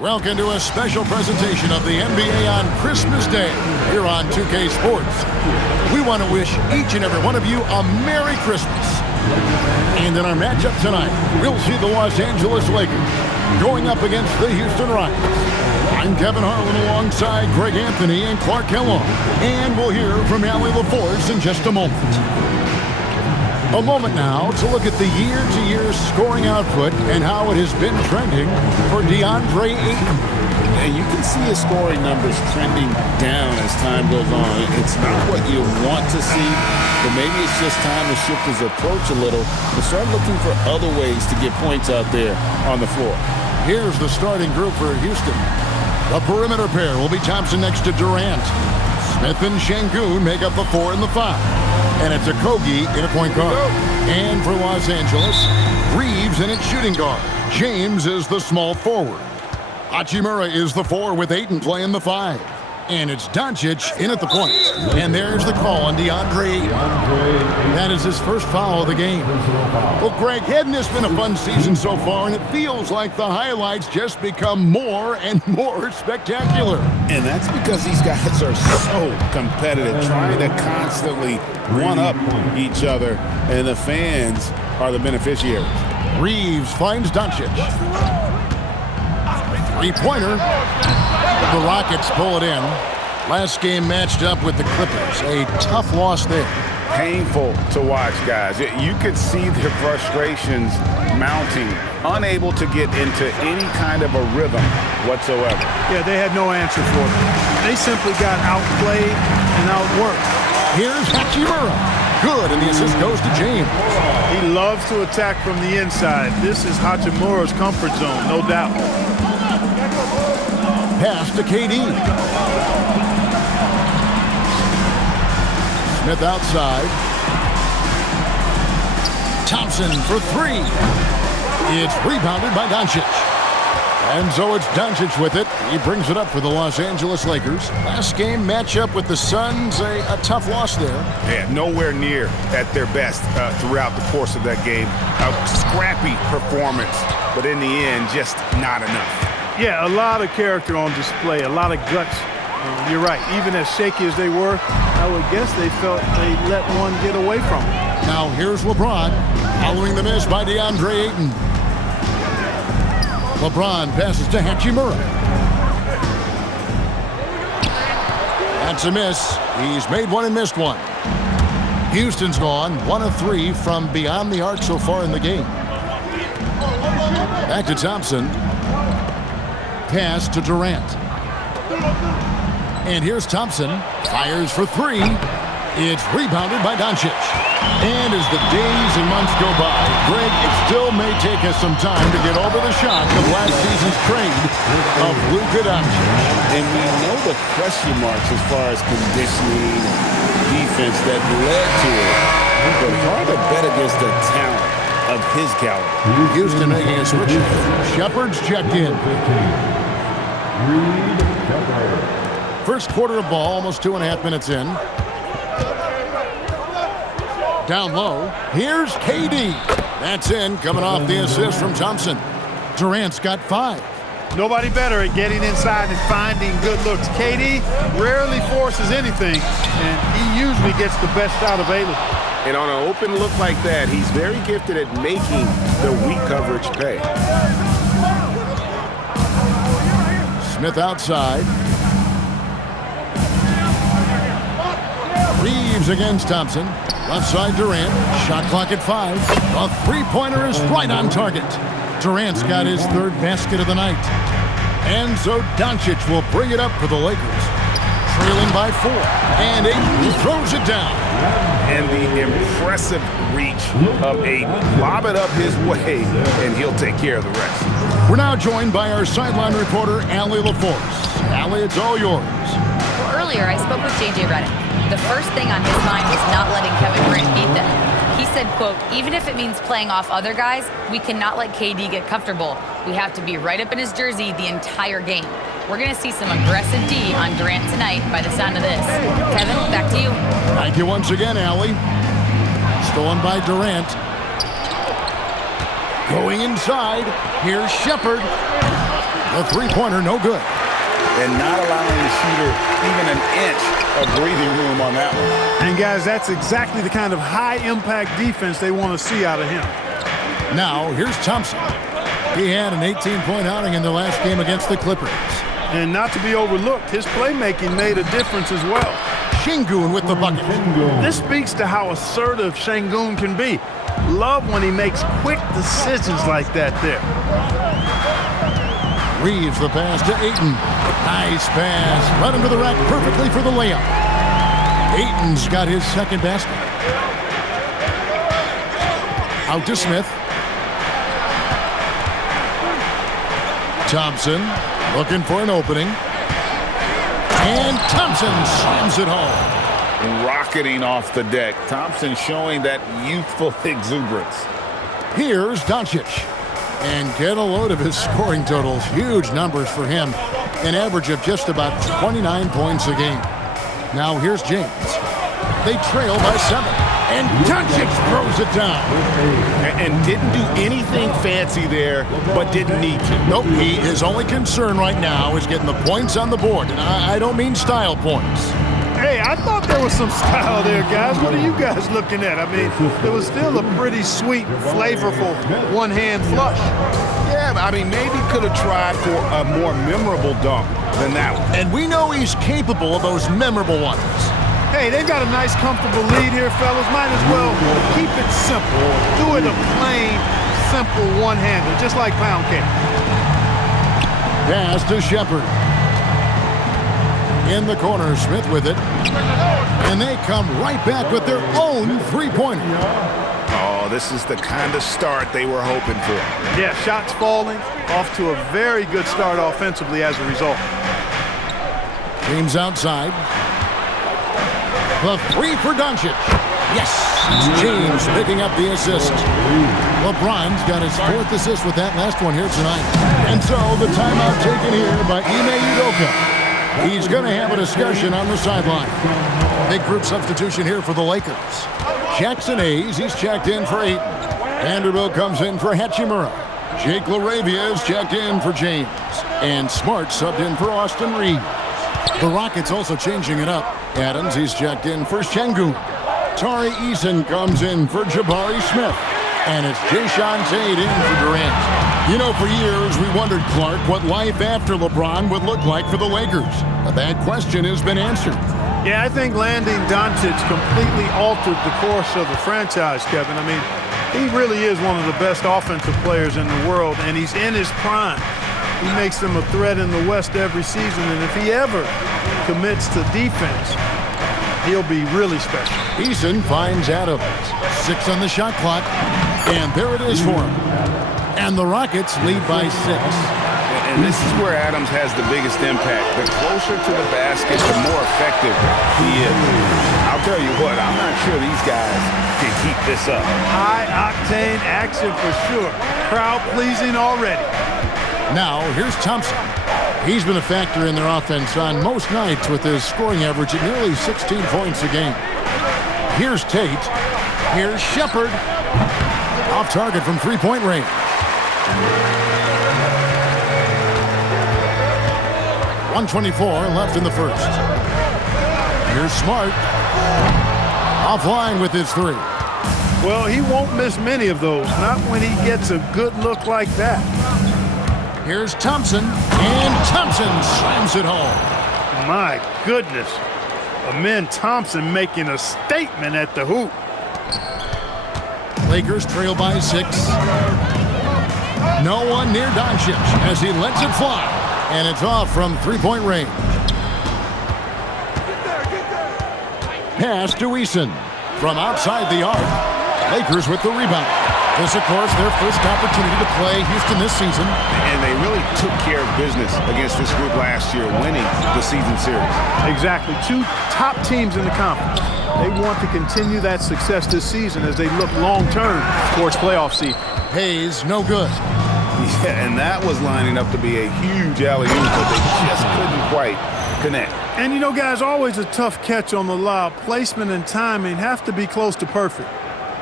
Welcome to a special presentation of the NBA on Christmas Day here on 2K Sports. We want to wish each and every one of you a Merry Christmas. And in our matchup tonight, we'll see the Los Angeles Lakers going up against the Houston Rockets. I'm Kevin Harlan alongside Greg Anthony and Clark Kellogg. And we'll hear from Allie LaForce in just a moment. A moment now to look at the year-to-year scoring output and how it has been trending for DeAndre Ayton. And you can see his scoring numbers trending down as time goes on. It's not what you want to see, but maybe it's just time to shift his approach a little and start looking for other ways to get points out there on the floor. Here's the starting group for Houston. The perimeter pair will be Thompson next to Durant. Smith and Şengün make up the 4 and the 5. And it's Okogie in a point guard. And for Los Angeles, Reeves in its shooting guard. James is the small forward. Hachimura is the 4 with Ayton playing the 5. And it's Doncic in at the point. And there's the call on DeAndre Ayton. That is his first foul of the game. Well, Greg, hadn't this been a fun season so far? And it feels like the highlights just become more and more spectacular. And that's because these guys are so competitive, trying to constantly one-up each other, and the fans are the beneficiaries. Reeves finds Doncic. Three-pointer. The Rockets pull it in. Last game matched up with the Clippers. A tough loss there. Painful to watch, guys. You could see their frustrations mounting, unable to get into any kind of a rhythm whatsoever. Yeah, they had no answer for them. They simply got outplayed and outworked. Here's Hachimura. Good, and the assist goes to James. He loves to attack from the inside. This is Hachimura's comfort zone, no doubt. Pass to KD. Smith outside. Thompson for 3. It's rebounded by Doncic. And so it's Doncic with it. He brings it up for the Los Angeles Lakers. Last game matchup with the Suns, a tough loss there. Yeah, nowhere near at their best throughout the course of that game. A scrappy performance, but in the end, just not enough. Yeah, a lot of character on display, a lot of guts. You're right. Even as shaky as they were, I would guess they felt they let one get away from them. Now here's LeBron following the miss by DeAndre Ayton. LeBron passes to Hachimura. That's a miss. He's made one and missed one. Houston's gone 1 of 3 from beyond the arc so far in the game. Back to Thompson. Pass to Durant. And here's Thompson. Fires for 3. It's rebounded by Doncic. And as the days and months go by, Greg, it still may take us some time to get over the shock of last season's trade of Luka Doncic. And we know the question marks as far as conditioning and defense that led to it. But hard to bet against the talent of his caliber. Houston making a switch. Shepard's checked in. First quarter of ball, almost 2.5 minutes in. Down low, here's KD. That's in, coming off the assist from Thompson. Durant's got 5. Nobody better at getting inside and finding good looks. KD rarely forces anything, and he usually gets the best shot available. And on an open look like that, he's very gifted at making the weak coverage pay. Smith outside. Reeves against Thompson. Left side Durant. Shot clock at 5. A three-pointer is right on target. Durant's got his 3rd basket of the night. And so Doncic will bring it up for the Lakers. Trailing by 4. And Ayton throws it down. And the impressive reach of Ayton. Lob it up his way, and he'll take care of the rest. We're now joined by our sideline reporter, Allie LaForce. Allie, it's all yours. Well, earlier I spoke with J.J. Redick. The first thing on his mind was not letting Kevin Durant beat them. He said, quote, even if it means playing off other guys, we cannot let KD get comfortable. We have to be right up in his jersey the entire game. We're going to see some aggressive D on Durant tonight by the sound of this. Kevin, back to you. Thank you once again, Allie. Stolen by Durant. Going inside. Here's Shepard. The three-pointer, no good. And not allowing the shooter even an inch of breathing room on that one. And, guys, that's exactly the kind of high-impact defense they want to see out of him. Now, here's Thompson. He had an 18-point outing in the last game against the Clippers. And not to be overlooked, his playmaking made a difference as well. Şengün with the bucket. This speaks to how assertive Şengün can be. Love when he makes quick decisions like that there. Reeves the pass to Ayton. Nice pass. Right under the rack perfectly for the layup. Ayton's got his second basket. Out to Smith. Thompson looking for an opening. And Thompson slams it home. Rocketing off the deck. Thompson showing that youthful exuberance. Here's Doncic. And get a load of his scoring totals. Huge numbers for him. An average of just about 29 points a game. Now here's James. They trail by 7. And Doncic throws it down. And didn't do anything fancy there, but didn't need to. Nope, his only concern right now is getting the points on the board. And I don't mean style points. Hey, I thought there was some style there, guys. What are you guys looking at? I mean, it was still a pretty sweet, flavorful one-hand flush. Yeah, I mean, maybe could have tried for a more memorable dunk than that one. And we know he's capable of those memorable ones. Hey, they've got a nice, comfortable lead here, fellas. Might as well keep it simple. Do it a plain, simple one-hander, just like pound cake. Pass to Shepherd. In the corner, Smith with it. And they come right back with their own three-pointer. Oh, this is the kind of start they were hoping for. Yeah, shots falling. Off to a very good start offensively as a result. James outside. The three for Doncic. Yes, it's James picking up the assist. LeBron's got his 4th assist with that last one here tonight. And so the timeout taken here by Ime Udoka. He's going to have a discussion on the sideline. Big group substitution here for the Lakers. Jackson Hayes, he's checked in for 8. Vanderbilt comes in for Hachimura. Jake LaRavia is checked in for James. And Smart subbed in for Austin Reeves. The Rockets also changing it up. Adams, he's checked in for Şengün. Tari Eason comes in for Jabari Smith. And it's Jayshawn Tate in for Durant. You know, for years we wondered, Clark, what life after LeBron would look like for the Lakers. But that question has been answered. Yeah, I think landing Doncic completely altered the course of the franchise, Kevin. I mean, he really is one of the best offensive players in the world, and he's in his prime. He makes them a threat in the West every season, and if he ever commits to defense, he'll be really special. Eason finds Adams. 6 on the shot clock, and there it is for him. And the Rockets lead by 6. And this is where Adams has the biggest impact. The closer to the basket, the more effective he is. I'll tell you what, I'm not sure these guys can keep this up. High-octane action for sure. Crowd-pleasing already. Now, here's Thompson. He's been a factor in their offense on most nights with his scoring average at nearly 16 points a game. Here's Tate. Here's Shepherd. Off target from three-point range. .124 left in the first. Here's Smart. Offline with his 3. Well, he won't miss many of those, not when he gets a good look like that. Here's Thompson, and Thompson slams it home. My goodness. Amen Thompson making a statement at the hoop. Lakers trail by 6. No one near Doncic as he lets it fly. And it's off from three-point range. Pass to Eason from outside the arc. Lakers with the rebound. This, of course, their first opportunity to play Houston this season. And they really took care of business against this group last year, winning the season series. Exactly. 2 top teams in the conference. They want to continue that success this season as they look long-term towards playoff seed. Hayes, no good. Yeah, and that was lining up to be a huge alley-oop, but they just couldn't quite connect. And, you know, guys, always a tough catch on the lob. Placement and timing have to be close to perfect.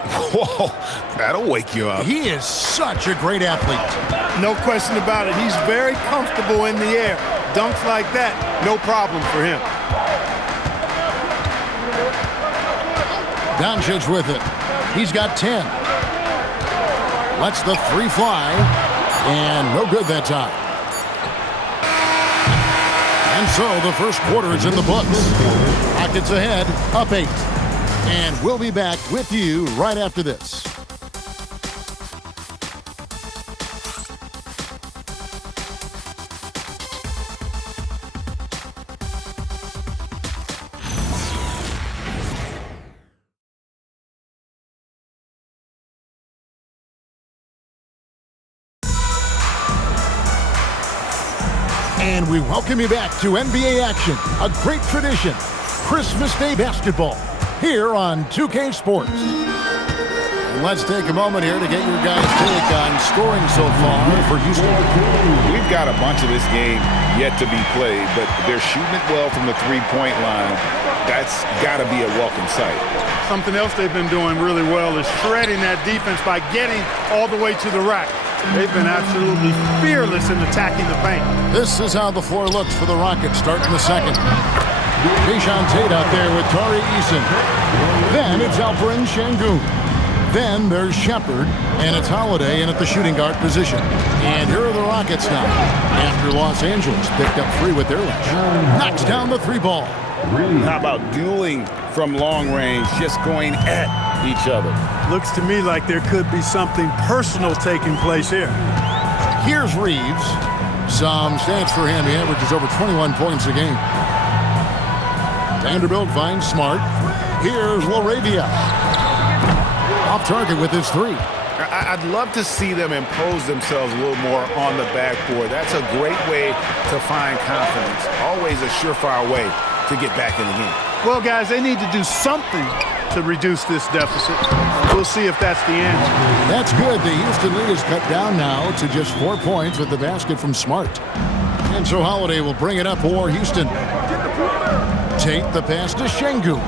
Whoa, that'll wake you up. He is such a great athlete. No question about it. He's very comfortable in the air. Dunks like that, no problem for him. Doncic with it. He's got 10. Lets the three fly. And no good that time. And so the first quarter is in the books. Rockets ahead, up 8. And we'll be back with you right after this. And we welcome you back to NBA action, a great tradition, Christmas Day basketball, here on 2K Sports. And let's take a moment here to get your guys' take on scoring so far for Houston. We've got a bunch of this game yet to be played, but they're shooting it well from the three-point line. That's got to be a welcome sight. Something else they've been doing really well is shredding that defense by getting all the way to the rack. They've been absolutely fearless in attacking the paint. This is how the floor looks for the Rockets starting the second. Keyshawn Tate out there with Tari Eason. Then it's Alperen Şengün. Then there's Shepard, and it's Holiday in at the shooting guard position. And here are the Rockets now, after Los Angeles picked up 3 with their lunch. Knocks down the 3 ball. How about dueling from long range, just going at each other? Looks to me like there could be something personal taking place here. Here's Reeves. Some stats for him. He averages over 21 points a game. Vanderbilt finds Smart. Here's LaRavia. Off target with his 3. I'd love to see them impose themselves a little more on the backboard. That's a great way to find confidence. Always a surefire way to get back in the game. Well, guys, they need to do something to reduce this deficit. We'll see if that's the answer. That's good. The Houston lead is cut down now to just 4 points with the basket from Smart. And so Holiday will bring it up for Houston. Tate the pass to Şengün.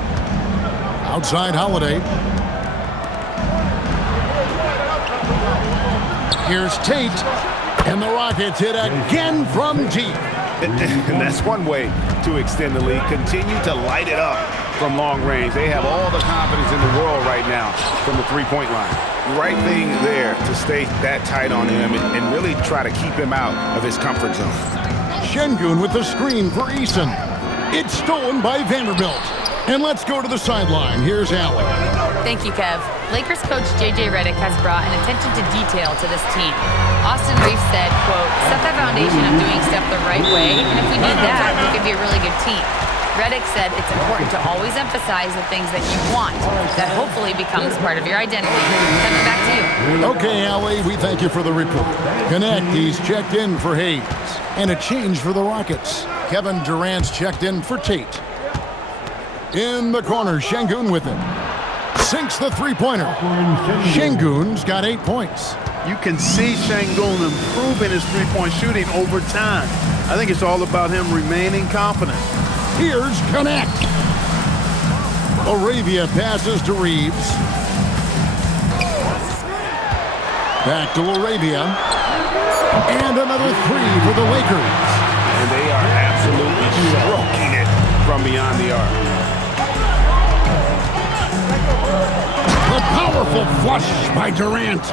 Outside Holiday. Here's Tate. And the Rockets hit again from deep. And that's one way to extend the lead. Continue to light it up from long range. They have all the confidence in the world right now from the three-point line. Right thing there to stay that tight on him and really try to keep him out of his comfort zone. Şengün with the screen for Eason. It's stolen by Vanderbilt. And let's go to the sideline. Here's Allen. Thank you, Kev. Lakers coach J.J. Redick has brought an attention to detail to this team. Austin Reeves said, quote, set the foundation of doing stuff the right way, and if we did that, we could be a really good team. Redick said it's important to always emphasize the things that you want. That hopefully becomes part of your identity. Coming back to you. Okay, Allie, we thank you for the report. Connect, he's checked in for Hayes. And a change for the Rockets. Kevin Durant's checked in for Tate. In the corner, Şengün with it. Sinks the three-pointer. Şengün's got 8 points. You can see Şengün improving his three-point shooting over time. I think it's all about him remaining confident. Here's Connect. LaRavia passes to Reeves. Back to LaRavia. And another 3 for the Lakers. And they are absolutely stroking it from beyond the arc. The powerful flush by Durant.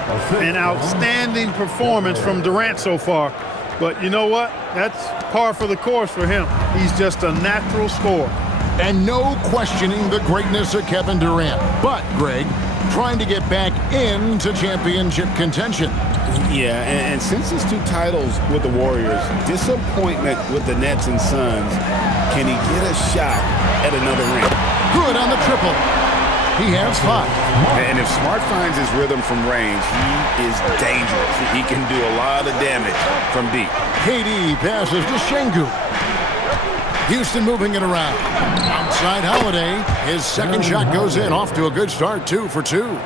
An outstanding performance from Durant so far. But you know what? That's par for the course for him. He's just a natural scorer. And no questioning the greatness of Kevin Durant. But, Greg, trying to get back into championship contention. Yeah, and since his 2 titles with the Warriors, disappointment with the Nets and Suns, can he get a shot at another ring? Good on the triple. He has 5. And if Smart finds his rhythm from range, he is dangerous. He can do a lot of damage from deep. KD passes to Şengün. Houston moving it around. Outside Holiday. His second shot goes in. Off to a good start, 2 for 2.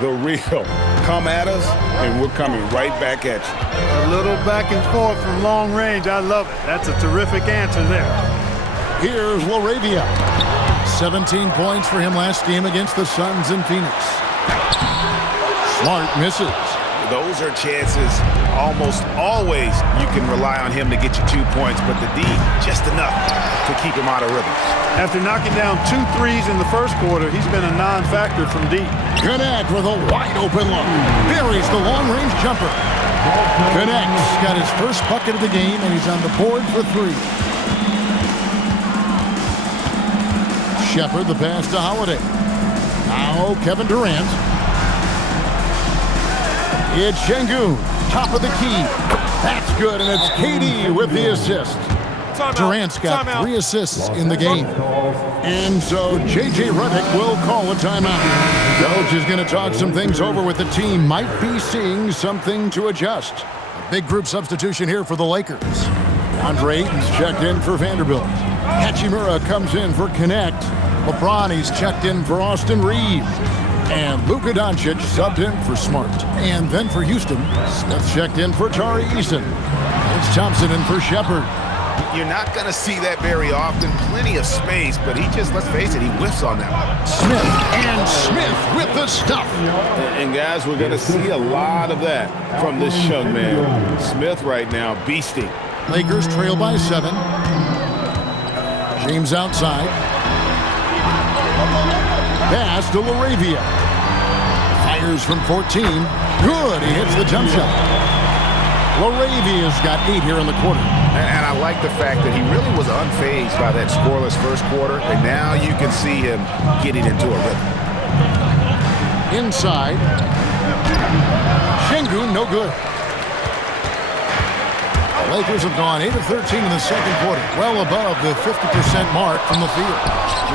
The real. Come at us, and we're coming right back at you. A little back and forth from long range. I love it. That's a terrific answer there. Here's LaRavia. 17 points for him last game against the Suns in Phoenix. Smart misses. Those are chances almost always you can rely on him to get you 2 points, but the D, just enough to keep him out of rhythm. After knocking down 2 threes in the first quarter, he's been a non-factor from deep. Connect with a wide-open look. Buries the long-range jumper. Connect's got his first bucket of the game, and he's on the board for 3. Shepard the pass to Holiday. Now Kevin Durant. It's Şengün, top of the key. That's good, and it's KD with the assist. Durant's got 3 assists in the game. And so J.J. Redick will call a timeout. Coach is going to talk some things over with the team. Might be seeing something to adjust. A big group substitution here for the Lakers. Andre Ayton's checked in for Vanderbilt. Hachimura comes in for Connect. LeBron, he's checked in for Austin Reeves. And Luka Doncic subbed in for Smart. And then for Houston, Smith checked in for Tari Eason. It's Thompson in for Shepard. You're not going to see that very often. Plenty of space, but he just, let's face it, he whiffs on that one. Smith with the stuff. And guys, we're going to see a lot of that from this young man. Smith right now, beasting. Lakers trail by 7. James outside. Pass to LaRavia. Fires from 14. Good, he hits the jump shot. LaRavia's got 8 here in the quarter. And I like the fact that he really was unfazed by that scoreless first quarter, and now you can see him getting into a rhythm. Inside. Şengün, no good. The Lakers have gone 8 of 13 in the second quarter, well above the 50% mark from the field.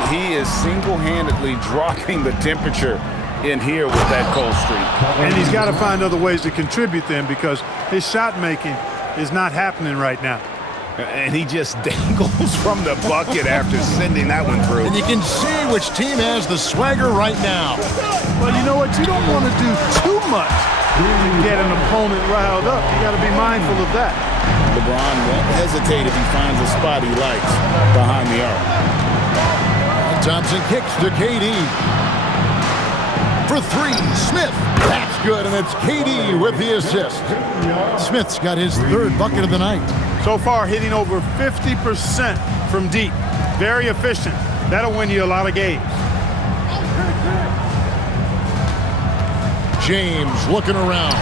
He is single-handedly dropping the temperature in here with that cold streak. And he's got to find other ways to contribute them because his shot making is not happening right now. And he just dangles from the bucket after sending that one through. And you can see which team has the swagger right now. Well, you know what? You don't want to do too much to get an opponent riled up. You got to be mindful of that. LeBron won't hesitate if he finds a spot he likes behind the arc. And Thompson kicks to KD. For 3, Smith. That's good, and it's KD with the assist. Smith's got his 3rd bucket of the night. So far, hitting over 50% from deep. Very efficient. That'll win you a lot of games. James looking around.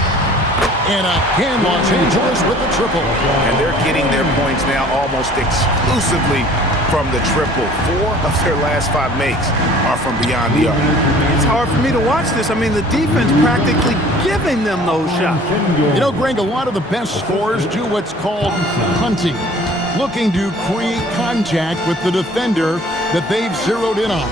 And again, Los Angeles with the triple. And they're getting their points now almost exclusively from the triple. 4 of their last 5 makes are from beyond the arc. It's hard for me to watch this. I mean, the defense practically giving them those shots. You know, Greg, a lot of the best scorers do what's called hunting, looking to create contact with the defender that they've zeroed in on.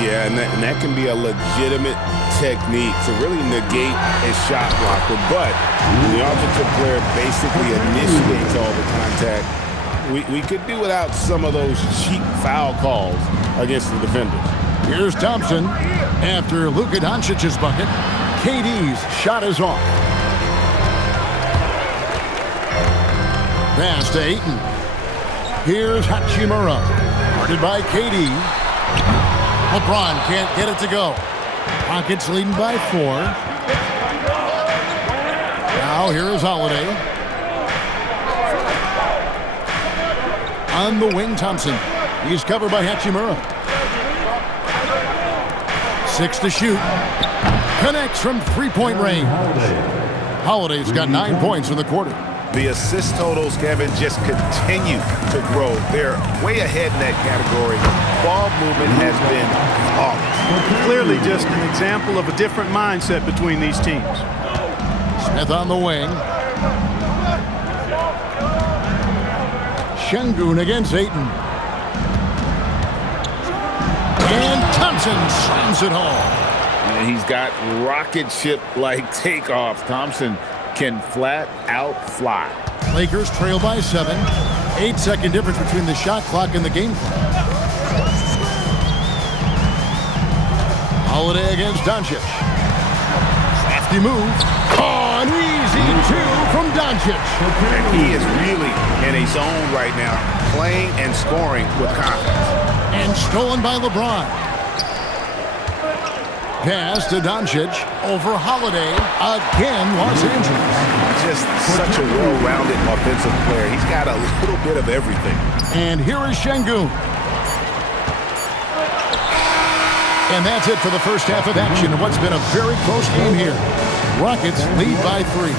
Yeah, and that can be a legitimate technique to really negate a shot blocker. But when the offensive player basically initiates all the contact, we could do without some of those cheap foul calls against the defenders. Here's Thompson. After Luka Doncic's bucket, KD's shot is off. Pass to Ayton. Here's Hachimura. Guarded by KD. LeBron can't get it to go. Rockets leading by 4. Now here is Holiday. On the wing, Thompson. He's covered by Hachimura. 6 to shoot. Connects from 3-point range. Holiday's got 9 points in the quarter. The assist totals, Kevin, just continue to grow. They're way ahead in that category. Ball movement has been flawless. Clearly just an example of a different mindset between these teams. Smith on the wing. Şengün against Ayton. And Thompson slams it home. And he's got rocket ship-like takeoffs. Thompson can flat out fly. Lakers trail by 7. 8-second difference between the shot clock and the game clock. Holiday against Doncic. Crafty move. Oh, an easy 2 from Doncic. And he is really in a zone right now, playing and scoring with confidence. And stolen by LeBron. Pass to Doncic. Over Holiday. Again, Los Angeles. Just such a well-rounded offensive player. He's got a little bit of everything. And here is Şengün. And that's it for the first half of action in what's been a very close game here. Rockets lead by 3.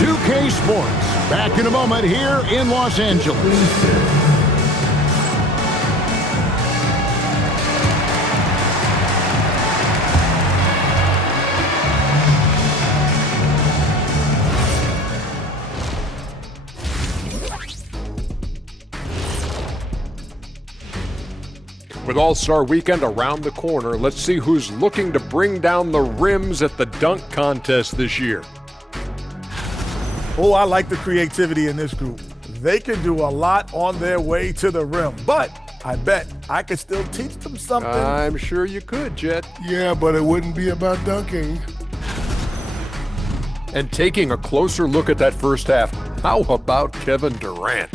2K Sports. Back in a moment here in Los Angeles. With All-Star Weekend around the corner, let's see who's looking to bring down the rims at the dunk contest this year. Oh, I like the creativity in this group. They can do a lot on their way to the rim, but I bet I could still teach them something. I'm sure you could, Jet. Yeah, but it wouldn't be about dunking. And taking a closer look at that first half, how about Kevin Durant?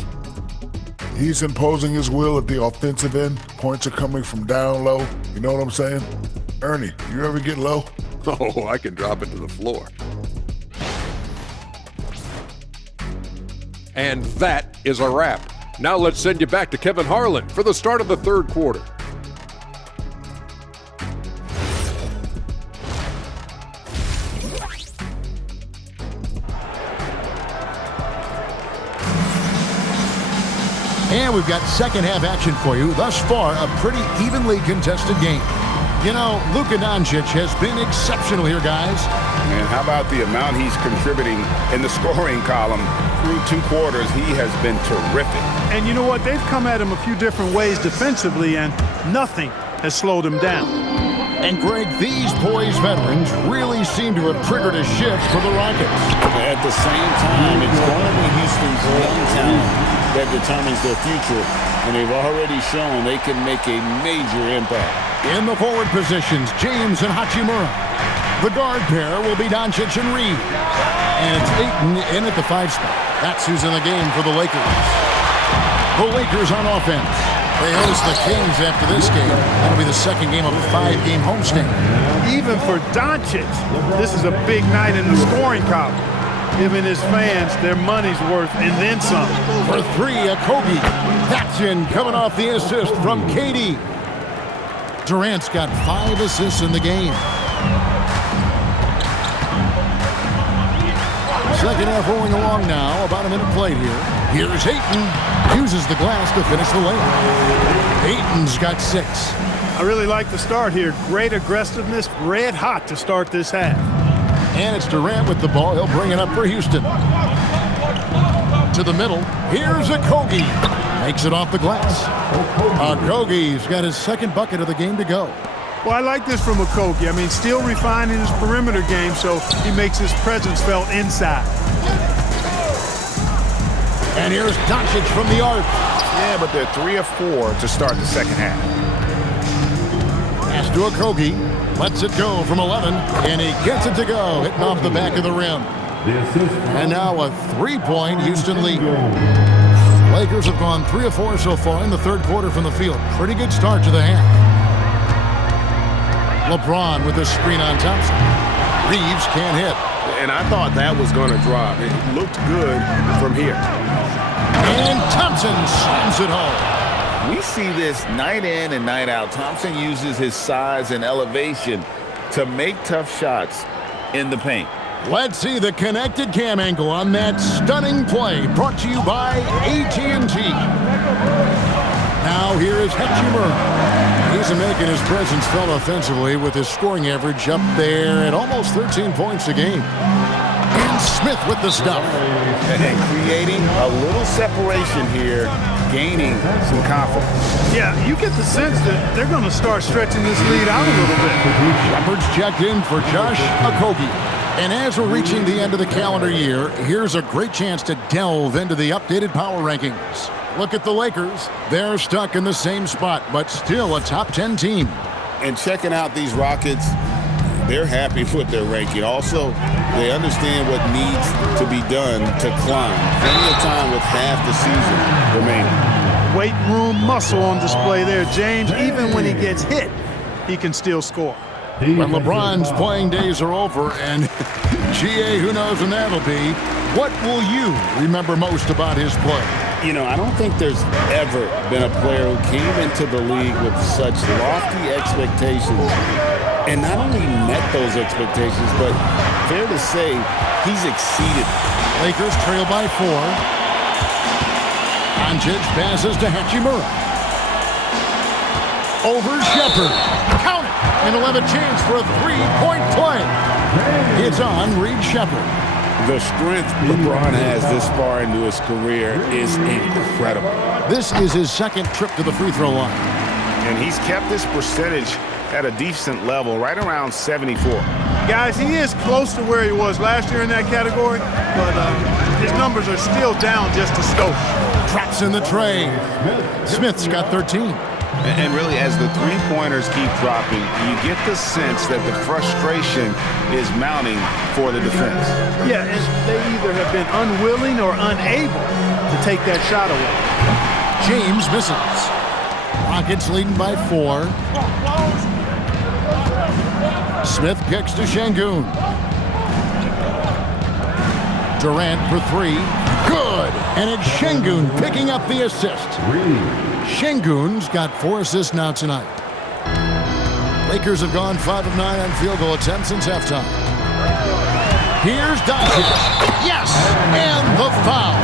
He's imposing his will at the offensive end. Points are coming from down low. You know what I'm saying? Ernie, you ever get low? Oh, I can drop it to the floor. And that is a wrap. Now let's send you back to Kevin Harlan for the start of the third quarter. And we've got second half action for you. Thus far, a pretty evenly contested game. You know, Luka Doncic has been exceptional here, guys. And how about the amount he's contributing in the scoring column? Through 2 quarters, he has been terrific. And you know what? They've come at him a few different ways defensively, and nothing has slowed him down. And Greg, these poised veterans really seem to have triggered a shift for the Rockets. At the same time, it's going to be Houston's young talent that determines their future, and they've already shown they can make a major impact. In the forward positions, James and Hachimura. The guard pair will be Doncic and Reed. And it's Ayton in at the 5 spot. That's who's in the game for the Lakers. The Lakers on offense. They host the Kings after this game. That'll be the second game of a 5-game homestand. Even for Doncic, this is a big night in the scoring column, giving his fans their money's worth and then some. For 3, a Kobe. That's in, coming off the assist from KD. Durant's got 5 assists in the game. Second half rolling along now. About a minute played here. Here's Ayton. Uses the glass to finish the layup. Ayton's got 6. I really like the start here. Great aggressiveness, red hot to start this half. And it's Durant with the ball. He'll bring it up for Houston. To the middle. Here's Okogie. Makes it off the glass. Okogie's got his second bucket of the game to go. Well, I like this from Okogie. I mean, still refining his perimeter game, so he makes his presence felt inside. And here's Doncic from the arc. Yeah, but they're 3 of 4 to start the second half. Pass to Okogie. Lets it go from 11, and he gets it to go, hitting off the back of the rim. And now a 3-point Houston lead. Lakers have gone 3 of 4 so far in the third quarter from the field. Pretty good start to the half. LeBron with a screen on Thompson. Reeves can't hit. And I thought that was going to drop. It looked good from here. And Thompson slams it home. We see this night in and night out. Thompson uses his size and elevation to make tough shots in the paint. Let's see the connected cam angle on that stunning play, brought to you by AT&T. Now here is Hachimura. He's making his presence felt offensively with his scoring average up there at almost 13 points a game. And Smith with the stuff. And creating a little separation here, gaining some confidence. Yeah, you get the sense that they're going to start stretching this lead out a little bit. Shepard's checked in for Josh Okogie. And as we're reaching the end of the calendar year, here's a great chance to delve into the updated power rankings. Look at the Lakers. They're stuck in the same spot, but still a top 10 team. And checking out these Rockets, they're happy with their ranking. Also, they understand what needs to be done to climb. Plenty of time with half the season remaining. Weight room muscle on display there, James. Even when he gets hit, he can still score. When LeBron's playing days are over, and GA, who knows when that'll be, what will you remember most about his play? You know, I don't think there's ever been a player who came into the league with such lofty expectations and not only met those expectations, but fair to say, he's exceeded. Lakers trail by 4. Doncic passes to Hachimura. Over Shepherd. Count it! And he'll have a chance for a 3-point play. It's on Reed Shepherd. The strength LeBron has this far into his career is incredible. This is his second trip to the free throw line. And he's kept this percentage at a decent level, right around 74. Guys, he is close to where he was last year in that category, but his numbers are still down just a skosh. Drops in the tray. Smith's got 13. And really, as the three-pointers keep dropping, you get the sense that the frustration is mounting for the defense. Yeah, and they either have been unwilling or unable to take that shot away. James misses. Rockets leading by 4. Smith kicks to Şengün. Durant for 3. Good! And it's Şengün picking up the assist. Şengün's got 4 assists now tonight. Lakers have gone 5 of 9 on field goal attempts since halftime. Here's Doncic. Yes! And the foul.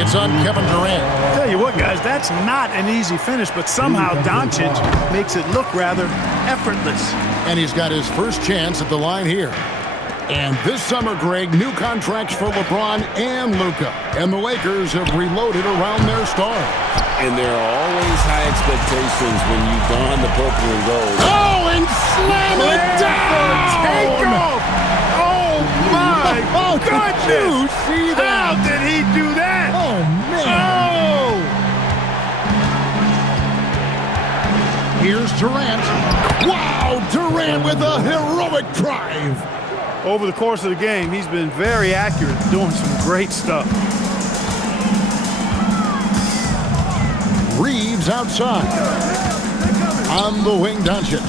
It's on Kevin Durant. Tell you what, guys, that's not an easy finish, but somehow Doncic makes it look rather effortless. And he's got his first chance at the line here. And this summer, Greg, new contracts for LeBron and Luka. And the Lakers have reloaded around their stars. And there are always high expectations when you don the purple and gold. Oh, and slam it down! Takeoff! Oh, my goodness! Did you see that? How did he do that? Oh, man. Oh! Here's Durant. Wow, Durant with a heroic drive. Over the course of the game, he's been very accurate, doing some great stuff. Reeves outside. On the wing, Doncic.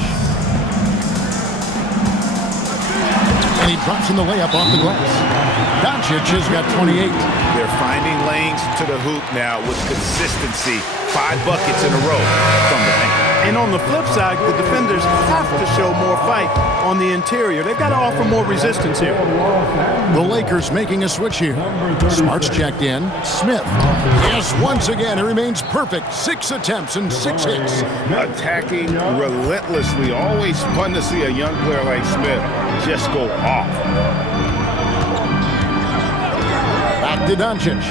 And he drops in the layup off the glass. Doncic has got 28. They're finding lanes to the hoop now with consistency. 5 buckets in a row from the paint. And on the flip side, the defenders have to show more fight on the interior. They've got to offer more resistance here. The Lakers making a switch here. Smart's checked in. Smith. Yes, once again, it remains perfect. 6 attempts and 6 hits. Attacking relentlessly. Always fun to see a young player like Smith just go off. Back to Doncic.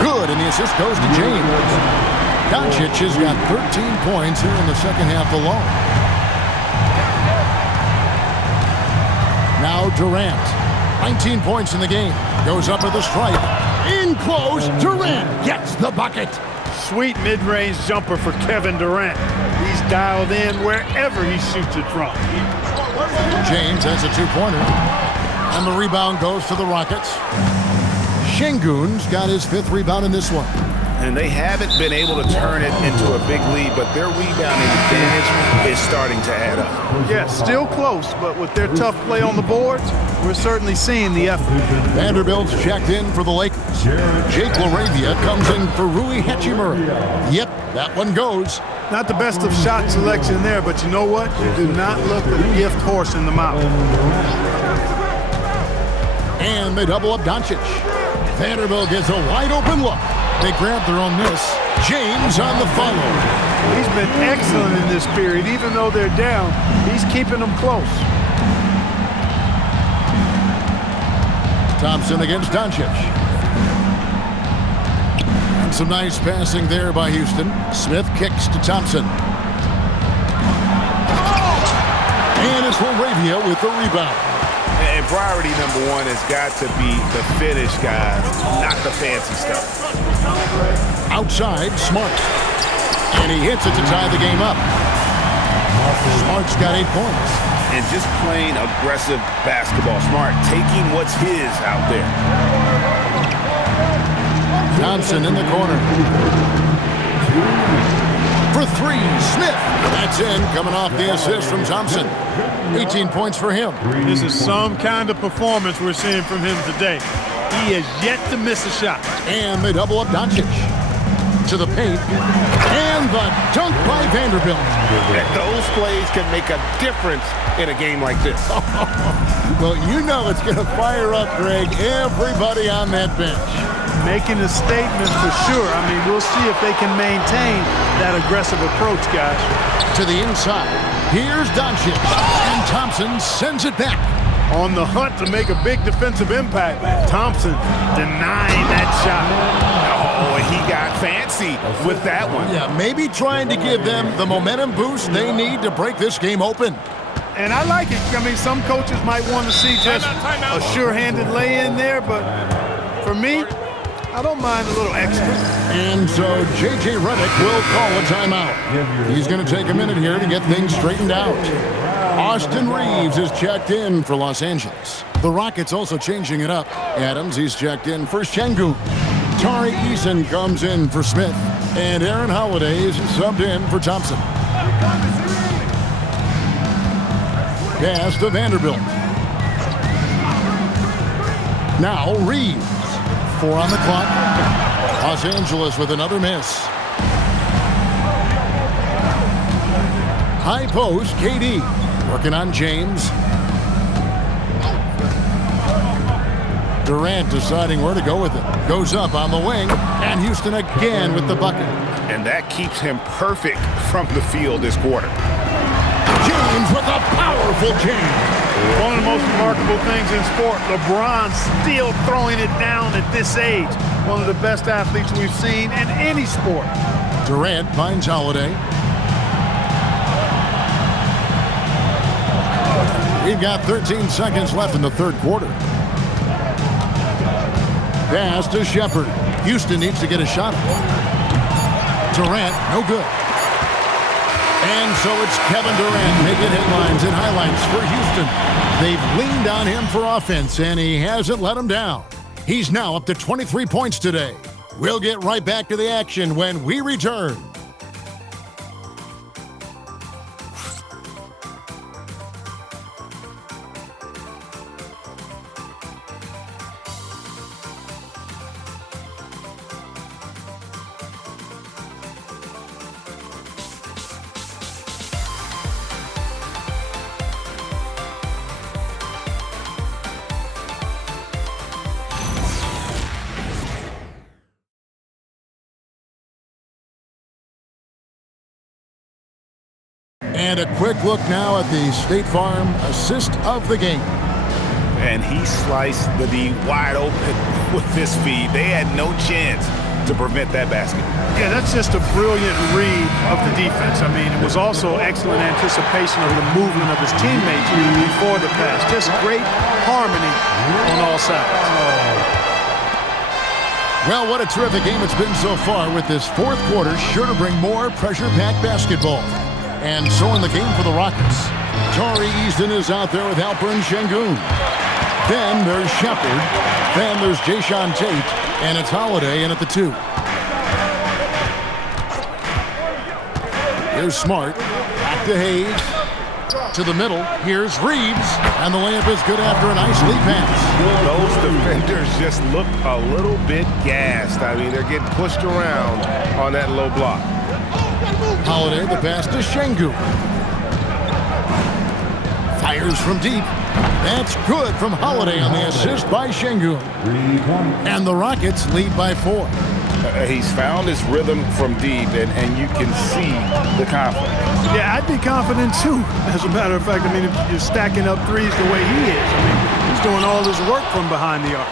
Good, and the assist goes to James. Doncic has got 13 points here in the second half alone. Now Durant. 19 points in the game. Goes up with a stripe. In close, Durant gets the bucket. Sweet mid-range jumper for Kevin Durant. He's dialed in wherever he shoots it from. James has a 2-pointer. And the rebound goes to the Rockets. Şengün's got his 5th rebound in this one. And they haven't been able to turn it into a big lead, but their rebounding advantage is starting to add up. Yeah, still close, but with their tough play on the boards, we're certainly seeing the effort. Vanderbilt's checked in for the Lakers. Jake LaRavia comes in for Rui Hachimura. Yep, that one goes. Not the best of shot selection there, but you know what? You do not look a gift horse in the mouth. And they double up Doncic. Vanderbilt gets a wide open look. They grab their own miss. James on the follow. He's been excellent in this period. Even though they're down, he's keeping them close. Thompson against Doncic. And some nice passing there by Houston. Smith kicks to Thompson. And it's LaRavia with the rebound. And priority number 1 has got to be the finish, guys, not the fancy stuff. Outside, Smart. And he hits it to tie the game up. Smart's got 8 points. And just plain aggressive basketball. Smart taking what's his out there. Johnson in the corner. for three. Smith. That's in, coming off the assist from Thompson. 18 points for him. This is some kind of performance we're seeing from him today. He has yet to miss a shot. And they double up Doncic. To the paint. And the dunk by Vanderbilt. Those plays can make a difference in a game like this. Well, you know it's going to fire up, Greg, everybody on that bench. Making a statement for sure. I mean, we'll see if they can maintain that aggressive approach, guys. To the inside. Here's Doncic. And Thompson sends it back. On the hunt to make a big defensive impact. Thompson denying that shot. Oh, he got fancy with that one. Yeah, maybe trying to give them the momentum boost they need to break this game open. And I like it. I mean, some coaches might want to see just a sure-handed lay-in there, but for me, I don't mind a little extra. And so J.J. Redick will call a timeout. He's going to take a minute here to get things straightened out. Austin Reeves is checked in for Los Angeles. The Rockets also changing it up. Adams, he's checked in for Şengün. Tari Eason comes in for Smith. And Aaron Holiday is subbed in for Thompson. Pass to Vanderbilt. Now Reeves. 4 on the clock. Los Angeles with another miss. High post, KD. Working on James. Durant deciding where to go with it. Goes up on the wing. And Houston again with the bucket. And that keeps him perfect from the field this quarter. James with a powerful jam. One of the most remarkable things in sport, LeBron still throwing it down at this age. One of the best athletes we've seen in any sport. Durant finds Holiday. We've got 13 seconds left in the third quarter. Pass to Shepard. Houston needs to get a shot. Durant, no good. And so it's Kevin Durant making headlines and highlights for Houston. They've leaned on him for offense, and he hasn't let them down. He's now up to 23 points today. We'll get right back to the action when we return. And a quick look now at the State Farm assist of the game. And he sliced the D wide open with this feed. They had no chance to prevent that basket. Yeah, that's just a brilliant read of the defense. I mean, it was also excellent anticipation of the movement of his teammates before the pass. Just great harmony on all sides. Well, what a terrific game it's been so far, with this fourth quarter sure to bring more pressure-packed basketball. And so in the game for the Rockets, Tari Eason is out there with Alperen Şengün. Then there's Shepard. Then there's Jae'Sean Tate. And it's Holiday in at the 2. Here's Smart. Back to Hayes. To the middle. Here's Reeves. And the layup is good after a nice lead pass. Those defenders just look a little bit gassed. I mean, they're getting pushed around on that low block. Holiday, the pass to Şengün. Fires from deep. That's good from Holiday on the assist by Şengün. And the Rockets lead by 4. He's found his rhythm from deep, and you can see the confidence. Yeah, I'd be confident too. As a matter of fact, I mean, if you're stacking up threes the way he is, I mean, he's doing all his work from behind the arc.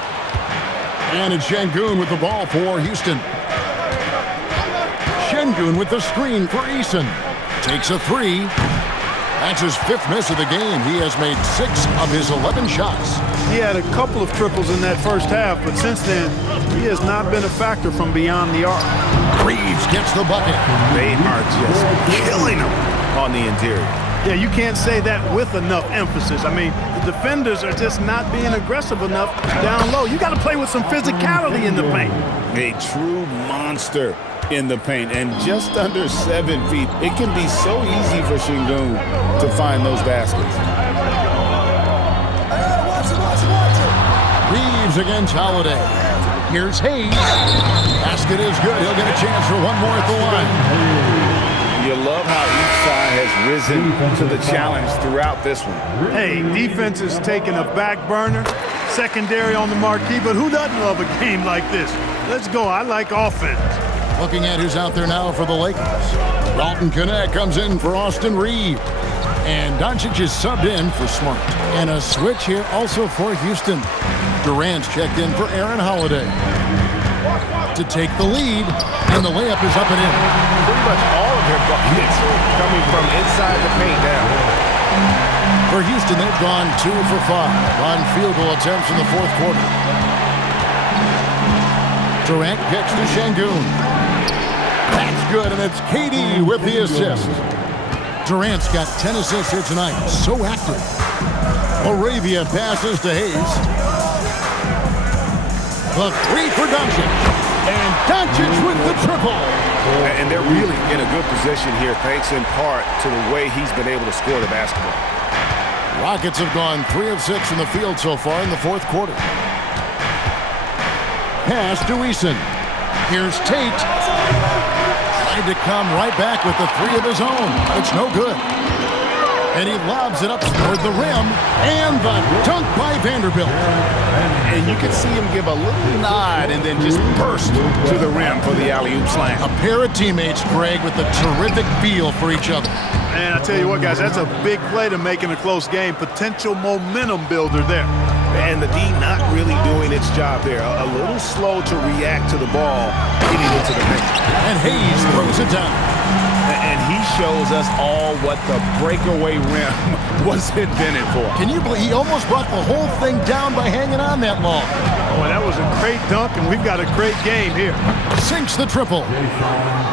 And it's Şengün with the ball for Houston. Şengün with the screen for Eason. Takes a 3. That's his 5th miss of the game. He has made 6 of his 11 shots. He had a couple of triples in that first half, but since then, he has not been a factor from beyond the arc. Reeves gets the bucket. They are just killing him on the interior. Yeah, you can't say that with enough emphasis. I mean, the defenders are just not being aggressive enough down low. You got to play with some physicality in the paint. A true monster in the paint and just under 7 feet. It can be so easy for Şengün to find those baskets. Reeves against Holiday. Here's Hayes. Basket is good. He'll get a chance for one more at the line. You love how each side has risen to the challenge throughout this one. Hey, defense is taking a back burner, secondary on the marquee, but who doesn't love a game like this? Let's go. I like offense. Looking at who's out there now for the Lakers. Dalton Knecht comes in for Austin Reeves. And Doncic is subbed in for Smart. And a switch here also for Houston. Durant's checked in for Aaron Holiday to take the lead, and the layup is up and in. Pretty much all of their buckets coming from inside the paint now. For Houston, they've gone 2 for 5 on field goal attempts in the fourth quarter. Durant kicks to Şengün. That's good, and it's KD with the assist. Durant's got 10 assists here tonight. So active. Moravia passes to Hayes. The 3 for Doncic. And Doncic with the triple. And they're really in a good position here, thanks in part to the way he's been able to score the basketball. Rockets have gone 3 of 6 from the field so far in the fourth quarter. Pass to Eason. Here's Tate. Tried to come right back with the 3 of his own. It's no good. And he lobs it up toward the rim. And the dunk by Vanderbilt. And you can see him give a little nod and then just burst to the rim for the alley-oop slam. A pair of teammates, Greg, with a terrific feel for each other. And I tell you what, guys, that's a big play to make in a close game. Potential momentum builder there. And the D not really doing its job there. A little slow to react to the ball getting into the paint. And Hayes throws it down. And he shows us all what the breakaway rim was invented for. Can you believe he almost brought the whole thing down by hanging on that long? Boy, that was a great dunk, and we've got a great game here. Sinks the triple.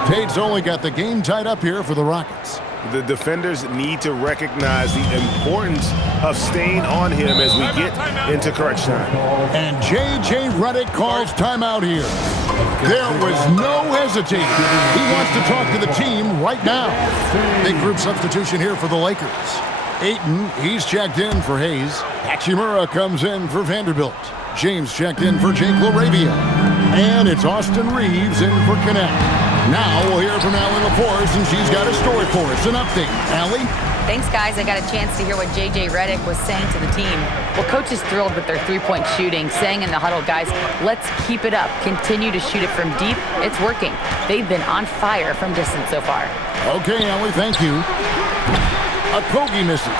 Tate's only got the game tied up here for the Rockets. The defenders need to recognize the importance of staying on him as we get into crunch time. And J.J. Redick calls timeout here. There was no hesitating. He wants to talk to the team right now. Big group substitution here for the Lakers. Ayton, he's checked in for Hayes. Hachimura comes in for Vanderbilt. James checked in for Jake LaRavia. And it's Austin Reeves in for Knecht. Now we'll hear from Allie LaForce, and she's got a story for us. An update. Allie? Thanks, guys. I got a chance to hear what J.J. Redick was saying to the team. Well, coach is thrilled with their three-point shooting, saying in the huddle, guys, let's keep it up. Continue to shoot it from deep. It's working. They've been on fire from distance so far. Okay, Allie, thank you. A Kogi misses.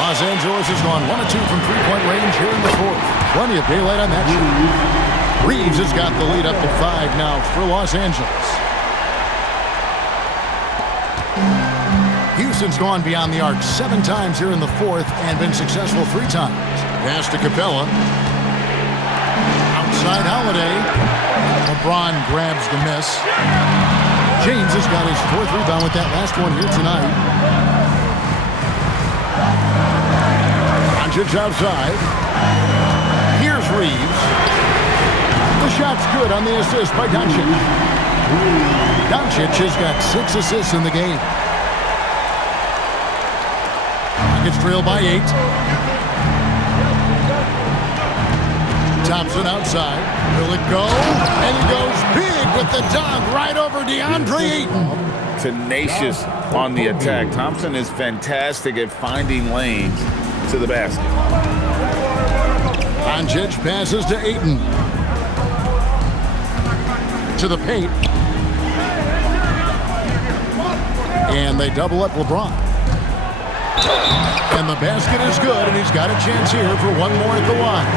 Los Angeles has gone 1 of 2 from three-point range here in the fourth. Plenty of daylight on that shot. Reeves has got the lead up to 5 now for Los Angeles. Houston's gone beyond the arc 7 times here in the fourth and been successful 3 times. Pass to Capella. Outside Holiday. LeBron grabs the miss. James has got his 4th rebound with that last one here tonight. Doncic outside. Here's Reeves. The shot's good on the assist by Doncic. Doncic has got 6 assists in the game. Rockets trail by 8. Thompson outside. Will it go? And he goes big with the dunk right over DeAndre Ayton. Tenacious on the attack. Thompson is fantastic at finding lanes to the basket. Doncic passes to Ayton. To the paint. And they double up LeBron. And the basket is good, and he's got a chance here for one more at the line.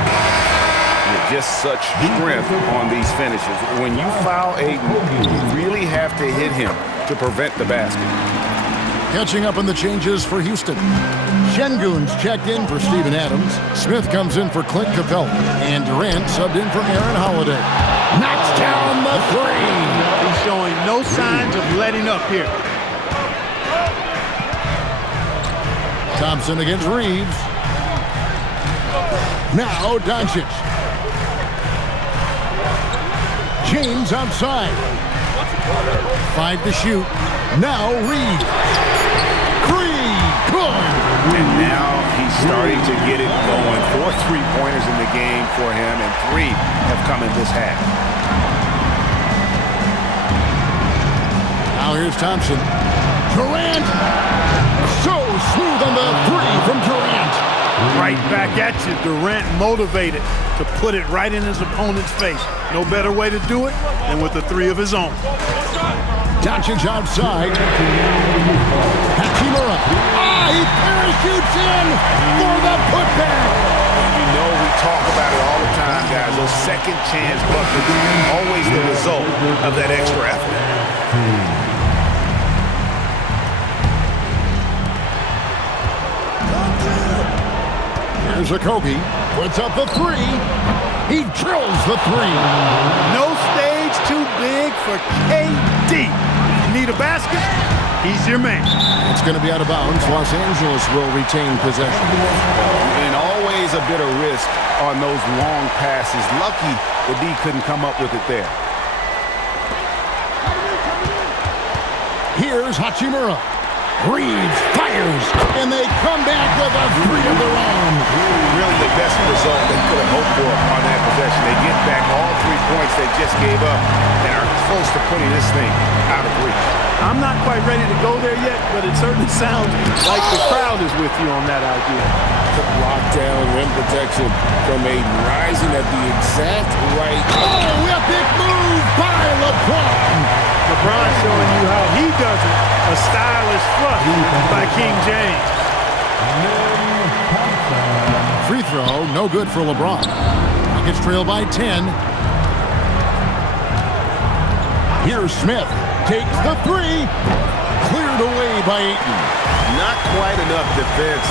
Just such strength on these finishes. When you foul Ayton, you really have to hit him to prevent the basket. Catching up on the changes for Houston. Şengün's checked in for Steven Adams. Smith comes in for Clint Capella. And Durant subbed in for Aaron Holiday. Knocks down the 3. He's showing no signs of letting up here. Thompson against Reeves. Now Doncic. James outside. 5 to shoot. Now Reed. 3. Good. And now he's starting to get it going. 4 3-pointers in the game for him, and 3 have come in this half. Now here's Thompson. Durant. So smooth on the 3 from Durant. Right back at you. Durant motivated to put it right in his opponent's face. No better way to do it than with the 3 of his own. Doncic outside. Hachimura. He parachutes in for the putback. You know we talk about it all the time, guys. Those second chance buckets are always the result of that extra effort. Here's Okogie. Puts up the 3. He drills the 3. No stage too big for KD. You need a basket? He's your man. It's going to be out of bounds. Los Angeles will retain possession. And always a bit of risk on those long passes. Lucky the D couldn't come up with it there. Here's Hachimura. Reeves fires, and they come back with a 3 of their own. Really the best result they could have hoped for on that possession. They get back all 3 points they just gave up and are close to putting this thing out of reach. I'm not quite ready to go there yet, but it certainly sounds like the crowd is with you on that idea. Lockdown rim protection from Aiden, rising at the exact right. Oh, epic move by LeBron. LeBron showing you how he does it. A stylish flush by King James. Free throw, no good for LeBron. Rockets trail by 10. Here's Smith. Takes the 3. Cleared away by Ayton. Not quite enough defense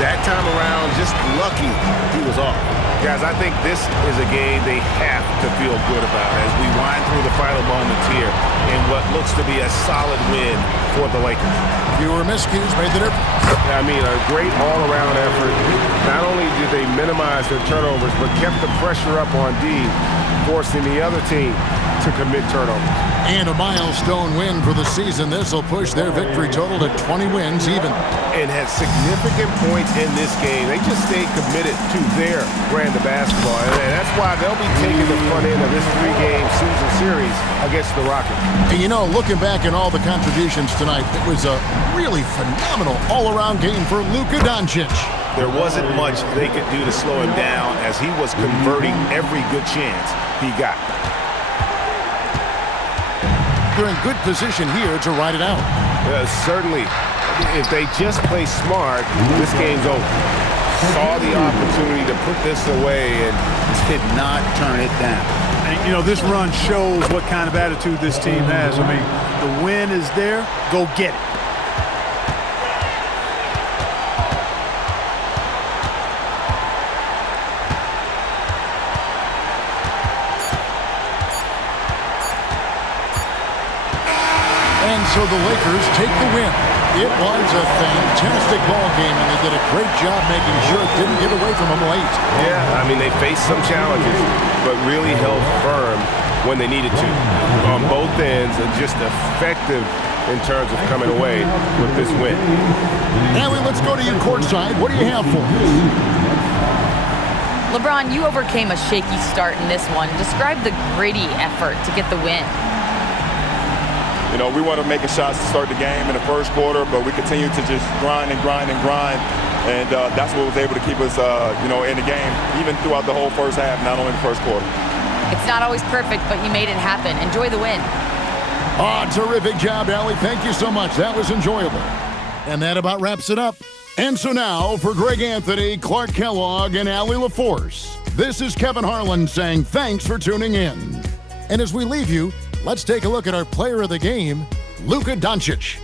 that time around. Just lucky he was off. Guys, I think this is a game they have to feel good about as we wind through the final moments here in what looks to be a solid win for the Lakers. Fewer miscues made the difference. I mean, a great all-around effort. Not only did they minimize their turnovers, but kept the pressure up on D, forcing the other team to commit turnovers. And a milestone win for the season. This will push their victory total to 20 wins even. And had significant points in this game. They just stayed committed to their brand of basketball. And that's why they'll be taking the front end of this 3-game season series against the Rockets. And you know, looking back at all the contributions tonight, it was a really phenomenal all-around game for Luka Doncic. There wasn't much they could do to slow him down as he was converting every good chance he got. They're in good position here to ride it out. Certainly, if they just play smart, this game's over. Saw the opportunity to put this away and did not turn it down. And, you know, this run shows what kind of attitude this team has. I mean, the win is there. Go get it. And so the Lakers take the win. It was a fantastic ball game, and they did a great job making sure it didn't get away from them late. Yeah, I mean, they faced some challenges, but really held firm when they needed to on both ends, and just effective in terms of coming away with this win. Allie, let's go to you courtside. What do you have for us? LeBron, you overcame a shaky start in this one. Describe the gritty effort to get the win. You know, we wanted making shots to start the game in the first quarter, but we continued to just grind and grind and grind. And that's what was able to keep us, you know, in the game, even throughout the whole first half, not only the first quarter. It's not always perfect, but you made it happen. Enjoy the win. Terrific job, Allie. Thank you so much. That was enjoyable. And that about wraps it up. And so now, for Greg Anthony, Clark Kellogg, and Allie LaForce, this is Kevin Harlan saying thanks for tuning in. And as we leave you, let's take a look at our player of the game, Luka Doncic.